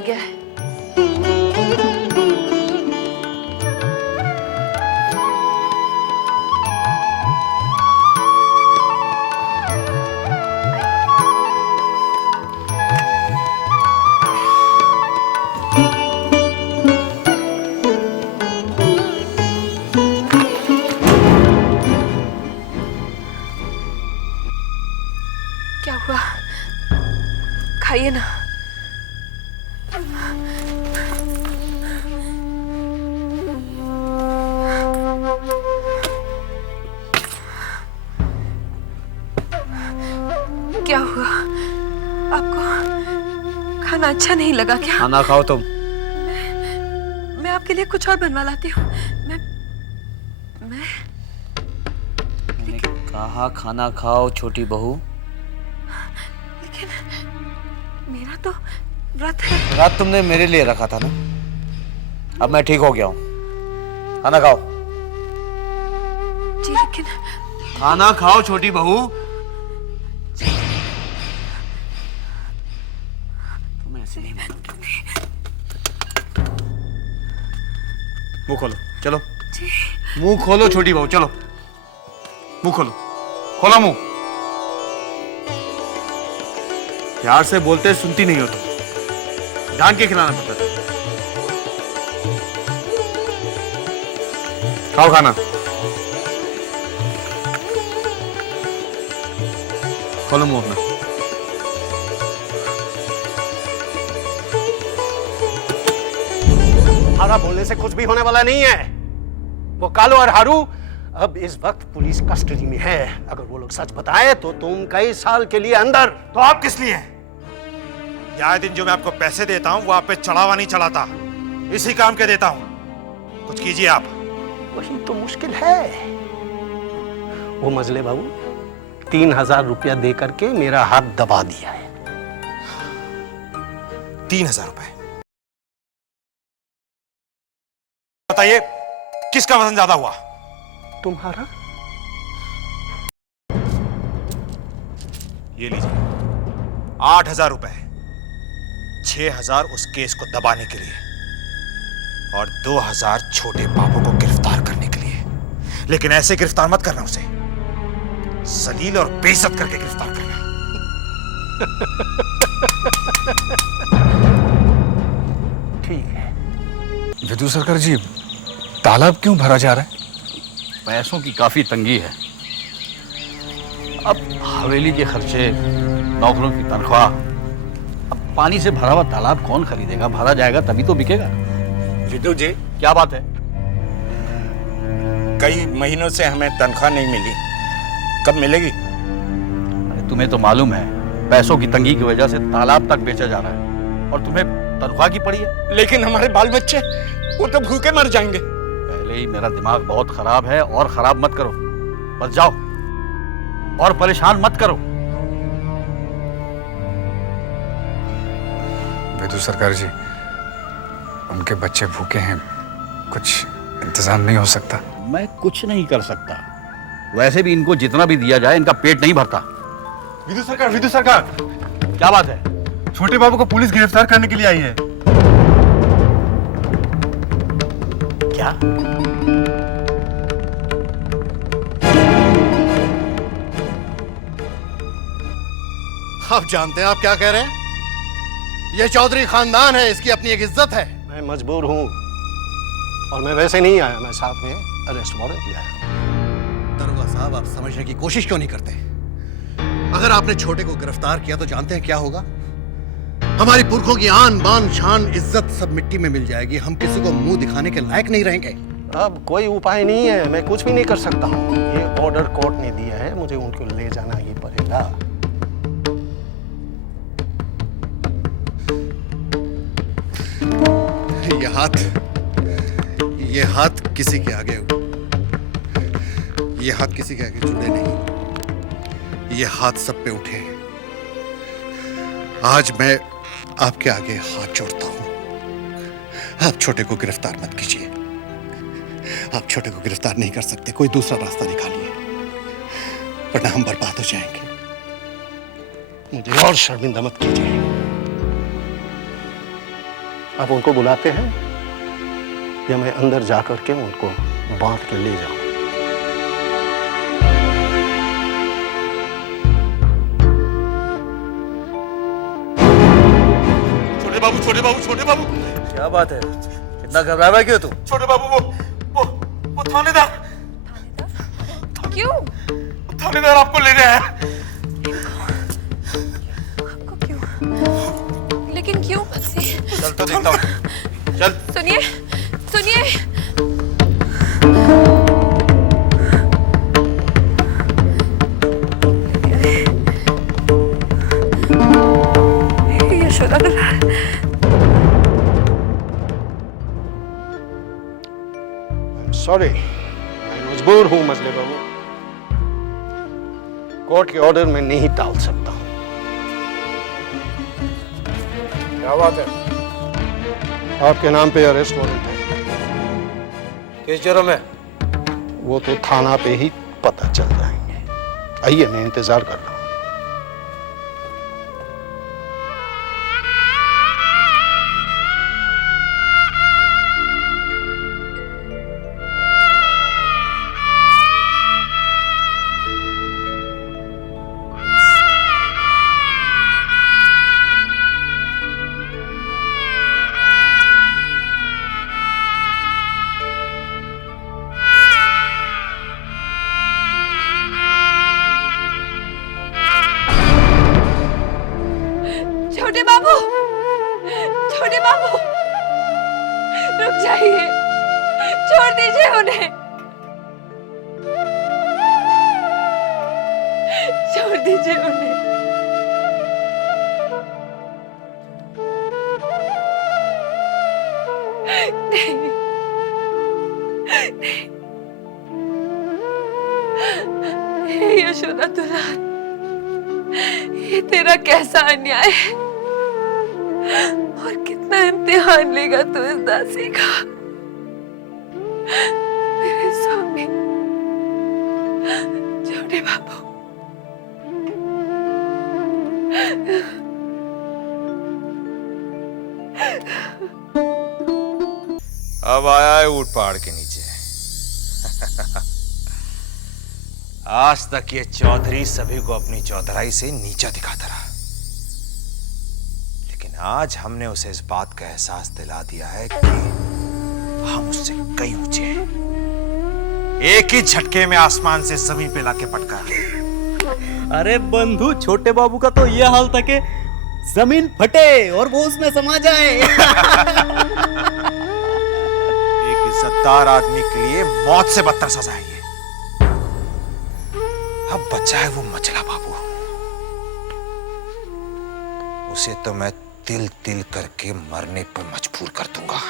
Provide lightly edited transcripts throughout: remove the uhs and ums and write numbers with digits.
लग गया है। क्या हुआ? खाइए ना। क्या हुआ? आपको खाना अच्छा नहीं लगा क्या? खाना खाओ तुम। मैं आपके लिए कुछ और बनवा लाती हूँ। मैंने कहा खाना खाओ छोटी बहू। लेकिन मेरा तो व्रत है। रात तुमने मेरे लिए रखा था ना। अब मैं ठीक हो गया हूँ। खाना खाओ। जी लेकिन खाना खाओ छोटी बहू। तुम ऐसे नहीं मानोगी। मुंह खोलो, चलो। मुंह खोलो छोटी बहू, चलो। मुंह खोलो, खोलो मुंह। प्यार से बोलते सुनती नहीं हो तुम। ढांक के खिलाना पड़ता है। खाओ खाना। खोलो मुंह अपना। हारा बोलने से कुछ भी होने वाला नहीं है। वो कालू और हारू अब इस वक्त पुलिस कस्टडी में है। अगर वो लोग सच बताए तो तुम कई साल के लिए अंदर। तो आप किस लिए हैं? आए दिन जो मैं आपको पैसे देता हूं वो आप पे चढ़ावा नहीं चढ़ाता, इसी काम के देता हूं। कुछ कीजिए आप। वही तो मुश्किल है। वो मजले बाबू 3000 रुपया दे करके मेरा हाथ दबा दिया है। 3000 रुपए? बताइए किसका वजन ज्यादा हुआ? तुम्हारा। ये लीजिए 8000 रुपए। 6000 उस केस को दबाने के लिए और 2000 छोटे बाबू को गिरफ्तार करने के लिए। लेकिन ऐसे गिरफ्तार मत करना उसे, जलील और बेइज्जत करके गिरफ्तार करना। ठीक है। विदु सरकार जी, तालाब क्यों भरा जा रहा है? पैसों की काफी तंगी है। अब हवेली के खर्चे, नौकरों की तनख्वाह, अब पानी से भरा हुआ तालाब कौन खरीदेगा? भरा जाएगा तभी तो बिकेगा। विदु जी, क्या बात है? कई महीनों से हमें तनख्वाह नहीं मिली, कब मिलेगी? अरे तुम्हें तो मालूम है पैसों की तंगी की वजह से तालाब तक बेचा जा रहा है और तुम्हें तनख्वाह की पड़ी है। लेकिन हमारे बाल बच्चे, वो तो भूखे मर जाएंगे। पहले ही मेरा दिमाग बहुत खराब है और खराब मत करो। बस जाओ और परेशान मत करो। विदु सरकार जी, उनके बच्चे भूखे हैं, कुछ इंतजाम नहीं हो सकता? मैं कुछ नहीं कर सकता। वैसे भी इनको जितना भी दिया जाए इनका पेट नहीं भरता। विदु सरकार, क्या बात है? छोटे बाबू को पुलिस गिरफ्तार करने के लिए आई है। क्या? आप जानते हैं आप क्या कह रहे हैं? यह चौधरी खानदान है, इसकी अपनी एक इज्जत है। मैं मजबूर हूं और मैं वैसे नहीं आया, मैं साथ में अरेस्ट वारंट ले आया। दरोगा साहब, आप समझने की कोशिश क्यों नहीं करते? अगर आपने छोटे को गिरफ्तार किया तो जानते हैं क्या होगा? हमारी पुरखों की आन बान शान इज्जत सब मिट्टी में मिल जाएगी। हम किसी को मुंह दिखाने के लायक नहीं रहेंगे। अब कोई उपाय नहीं है, मैं कुछ भी नहीं कर सकता हूँ। ये ऑर्डर कोर्ट ने दिया है, मुझे उनको ले जाना ही पड़ेगा। ये हाथ किसी के आगे, ये हाथ किसी के आगे जुड़े नहीं, ये हाथ सब पे उठे हैं। आज मैं आपके आगे हाथ जोड़ता हूं। आप छोटे को गिरफ्तार मत कीजिए। आप छोटे को गिरफ्तार नहीं कर सकते, कोई दूसरा रास्ता निकालिए, वरना हम बर्बाद हो जाएंगे। मुझे और शर्मिंदा मत कीजिए। आप उनको बुलाते हैं या मैं अंदर जाकर के उनको बांध के ले जाऊं? छोटे बाबू क्या बात है, इतना घबरा हुआ क्यों तू? छोटे बाबू वो थानेदार क्यों? थानेदार आपको लेने आया। आपको क्यों? लेकिन क्यों बंसी? चल तो देखता हूँ, चल। सुनिए सुनिए, यशोदा दुलार, सॉरी, मैं मजबूर हूं मजले बाबू। कोर्ट के ऑर्डर में नहीं टाल सकता हूं। क्या बात है? आपके नाम पे अरेस्ट वारंट है। किस जुर्म में? वो तो थाना पे ही पता चल जाएंगे। आइए, मैं इंतजार कर रहा हूं। छोटे बाबू, छोटे बाबू, रुक जाइए, छोड़ दीजिए उन्हें, छोड़ दीजिए उन्हें। नहीं, नहीं, यशोदा दुलार, ये तेरा कैसा अन्याय है और कितना इम्तिहान लेगा तू इस दासी का। मेरे स्वामी, छोटे बाबू, अब आया है ऊंट पहाड़ के नीचे। आज तक ये चौधरी सभी को अपनी चौधराई से नीचा दिखाता रहा, लेकिन आज हमने उसे इस बात का एहसास दिला दिया है कि हम उससे कहीं ऊंचे हैं। एक ही झटके में आसमान से जमीन पे लाके पटका। अरे बंधु, छोटे बाबू का तो ये हाल था कि जमीन फटे और वो उसमें समा जाए। एक इज्जतदार आदमी के लिए मौत से बदतर सजा है ये। अब बचा है वो मचला बाबू, उसे तो मैं तिल तिल करके मरने पर मजबूर कर दूंगा,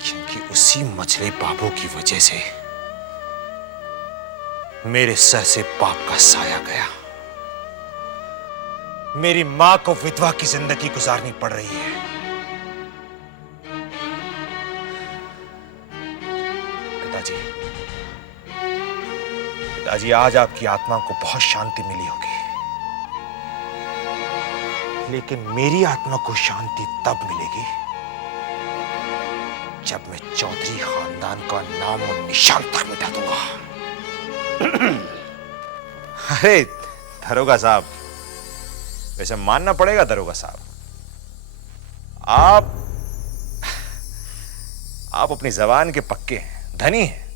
क्योंकि उसी मछली बाबू की वजह से मेरे सर से पाप का साया गया। मेरी मां को विधवा की जिंदगी गुजारनी पड़ रही है। पिताजी, पिताजी, आज आपकी आत्मा को बहुत शांति मिली होगी, लेकिन मेरी आत्मा को शांति तब मिलेगी जब मैं चौधरी खानदान का नाम और निशान तक मिटा दूंगा। अरे दरोगा साहब, वैसे मानना पड़ेगा दरोगा साहब, आप अपनी जबान के पक्के हैं, धनी हैं।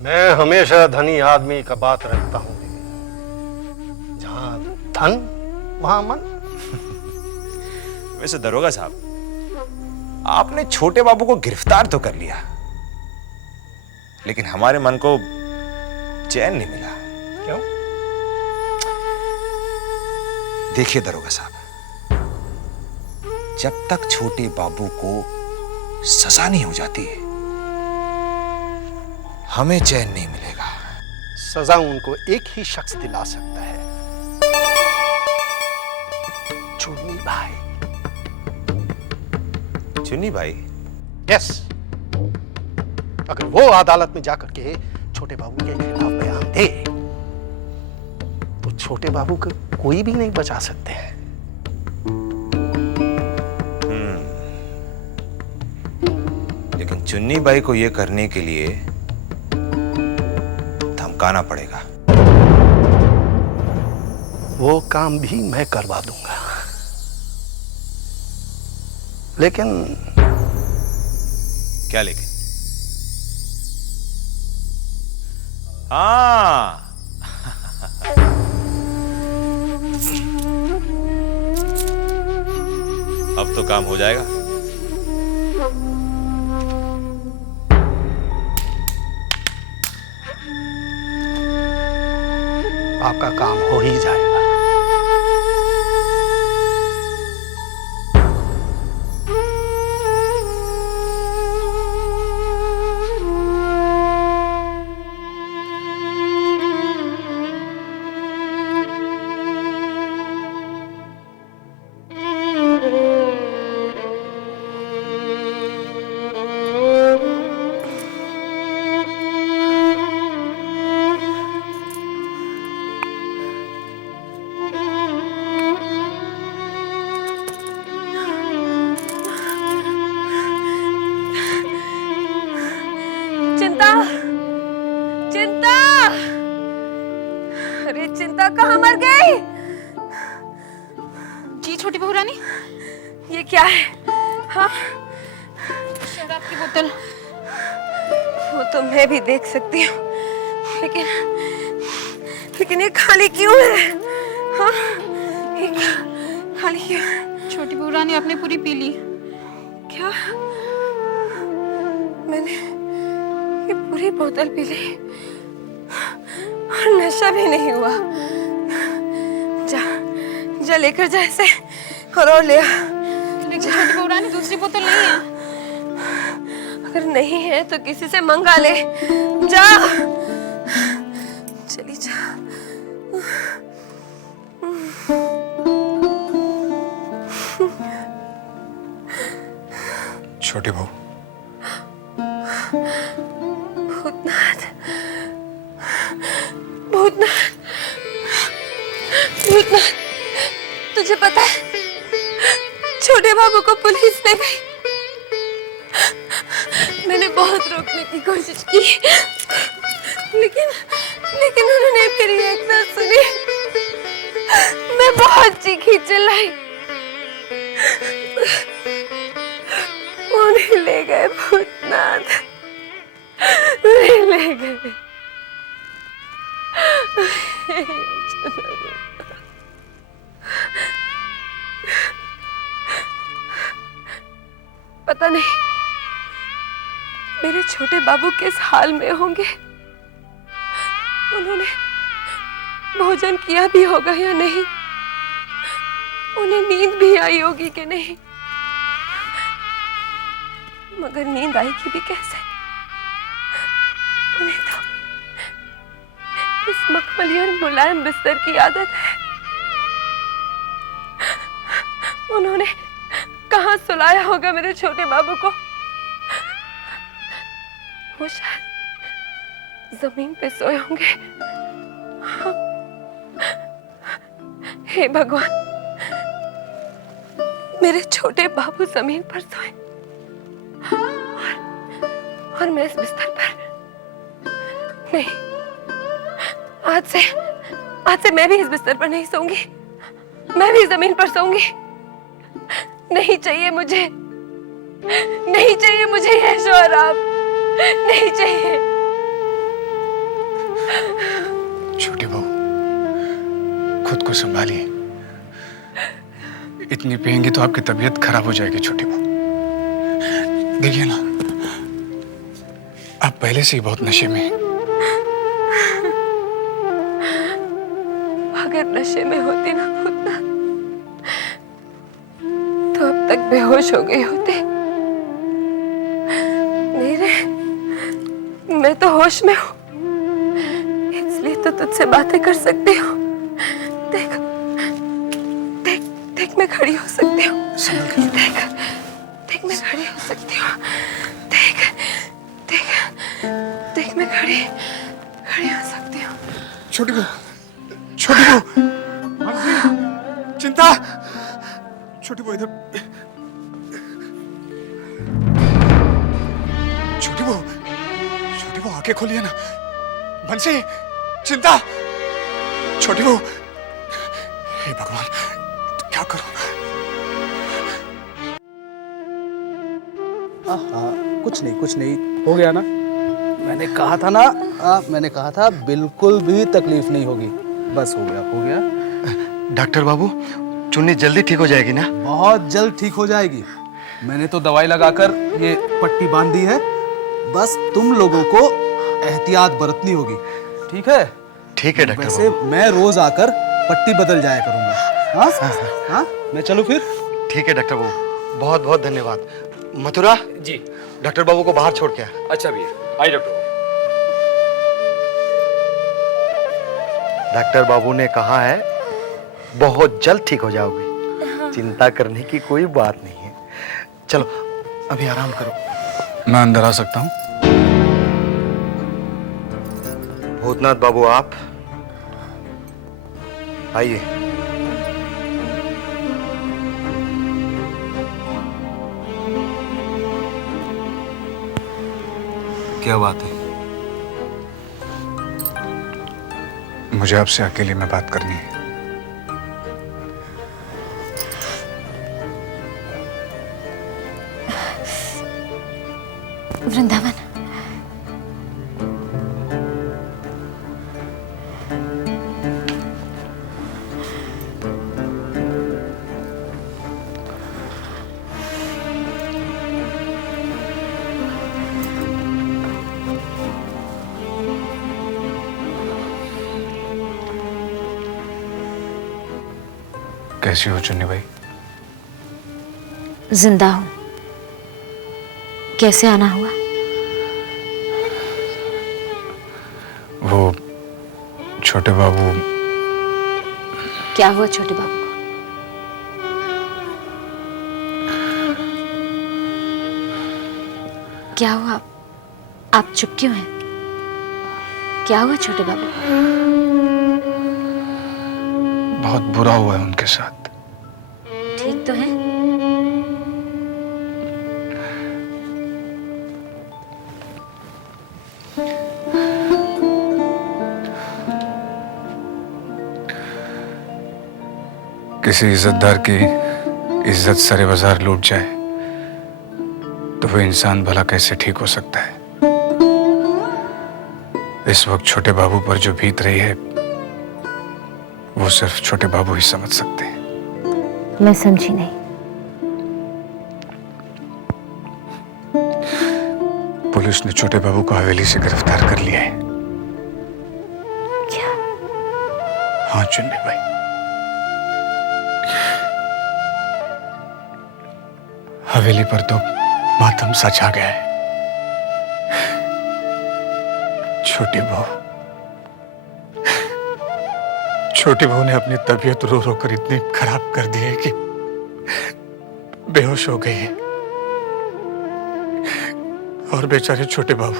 मैं हमेशा धनी आदमी का बात रखता हूं। जहां धन वहां मन। वैसे दरोगा साहब, आपने छोटे बाबू को गिरफ्तार तो कर लिया, लेकिन हमारे मन को चैन नहीं मिला। क्यों? देखिए दरोगा साहब, जब तक छोटे बाबू को सजा नहीं हो जाती हमें चैन नहीं मिलेगा। सजा उनको एक ही शख्स दिला सकता है, चुन्नी भाई। चुन्नी भाई? यस। अगर वो अदालत में जाकर के छोटे बाबू के खिलाफ बयान दे तो छोटे बाबू को कोई भी नहीं बचा सकते हैं। चुन्नी बाई को यह करने के लिए धमकाना पड़ेगा। वो काम भी मैं करवा दूंगा, लेकिन क्या लेकिन? हाँ, अब तो काम हो जाएगा। आपका काम हो ही जाएगा। चिंता, चिंता, अरे चिंता कहाँ मर गई? जी छोटी बहू रानी, ये क्या है? हाँ, शराब की बोतल। वो तो मैं भी देख सकती हूँ, लेकिन लेकिन ये खाली क्यों है? हाँ, ये खाली क्यों है? छोटी बहू रानी आपने पूरी पी ली। क्या? मैंने ये पूरी बोतल पी ली और नशा भी नहीं हुआ। जा जा लेकर जा इसे और ले आ। लेकिन छोटी बहू रानी दूसरी बोतल नहीं है। अगर नहीं है तो किसी से मंगा ले। जा, चली जा। छोटी बहू, भूतनाथ, भूतनाथ, भूतनाथ, तुझे पता है छोटे बाबू को पुलिस ले गई। मैंने बहुत रोकने की कोशिश की, लेकिन लेकिन उन्होंने मेरी एक ना सुनी। मैं बहुत चीखी चिल्लाई, उन्हें ले गए भूतनाथ, उन्हें ले गए। पता नहीं मेरे छोटे बाबू किस हाल में होंगे। उन्होंने भोजन किया भी होगा या नहीं, उन्हें नींद भी आई होगी कि नहीं। मगर नींद आएगी भी कैसे? उन्हें तो इस मखमली और मुलायम बिस्तर की आदत है। उन्होंने कहाँ सुलाया होगा मेरे छोटे बाबू को? वो शायद जमीन पे सोए होंगे। हे भगवान, मेरे छोटे बाबू जमीन पर सोए और मैं इस बिस्तर पर। नहीं, आज से मैं भी इस बिस्तर पर नहीं सोऊंगी। मैं भी जमीन पर सोऊंगी। नहीं चाहिए मुझे, नहीं चाहिए मुझे ये शराब, नहीं चाहिए। छोटी बहू, खुद को संभालिए। इतनी पिएंगी तो आपकी तबीयत खराब हो जाएगी छोटी बहू। देखिए ना, आप पहले से ही बहुत नशे में हैं। अगर नशे में होती ना भूतनाथ, तो अब तक बेहोश हो गए होते। नहीं रे, मैं तो होश में हूँ, इसलिए तो तुझसे बातें कर सकती हूँ। देख देख देख, मैं खड़ी हो सकती हूँ। देख देख, मैं खड़ी हो सकती हूँ। देख देख देख, मैं खड़ी हो सकती हूँ। छोटी बहू, छोटी बहू, चिंता, छोटी बहू इधर। आंखें खोलिए ना। बंसी, चिंता, छोटी बहू, हे भगवान, क्या करूं? कुछ नहीं, हो गया ना। मैंने कहा था ना, मैंने कहा था बिल्कुल भी तकलीफ नहीं होगी। बस हो गया। डॉक्टर बाबू, चुन्नी जल्दी ठीक हो जाएगी ना? बहुत जल्द ठीक हो जाएगी। मैंने तो दवाई लगाकर ये पट्टी बांध दी है। बस तुम लोगों को एहतियात बरतनी होगी, ठीक है? ठीक है डॉक्टर वैसे बाबू। मैं रोज आकर पट्टी बदल जाया करूंगा। हाँ? मैं चलूं फिर? ठीक है डॉक्टर बाबू, बहुत बहुत धन्यवाद। मथुरा जी। डॉक्टर बाबू को बाहर छोड़ के आ। अच्छा भैया, आइए डॉक्टर। डॉक्टर बाबू ने कहा है बहुत जल्द ठीक हो जाओगे। चिंता करने की कोई बात नहीं है। चलो अभी आराम करो। मैं अंदर आ सकता हूं? भूतनाथ बाबू आप आइए। क्या बात है? मुझे आपसे अकेले में बात करनी है। वृंदावन, कैसी हो चुन्नी भाई? जिंदा हूं। कैसे आना हुआ? वो छोटे बाबू। क्या हुआ छोटे बाबू को? क्या हुआ? आप चुप क्यों हैं? क्या हुआ छोटे बाबू को? बहुत बुरा हुआ है उनके साथ। ठीक तो है? किसी इज्जतदार की इज्जत सरे बाजार लूट जाए तो वो इंसान भला कैसे ठीक हो सकता है? इस वक्त छोटे बाबू पर जो बीत रही है वो सिर्फ छोटे बाबू ही समझ सकते हैं। मैं समझी नहीं। पुलिस ने छोटे बाबू को हवेली से गिरफ्तार कर लिया है। क्या? हाँ चुन्नी भाई, हवेली पर तो मातम सा छा गया है। छोटी बहू ने अपनी तबीयत रो रो कर इतनी खराब कर दी है कि बेहोश हो गई है। और बेचारे छोटे बाबू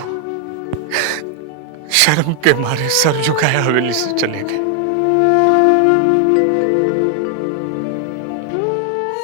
शर्म के मारे सर झुकाए हवेली से चले गए।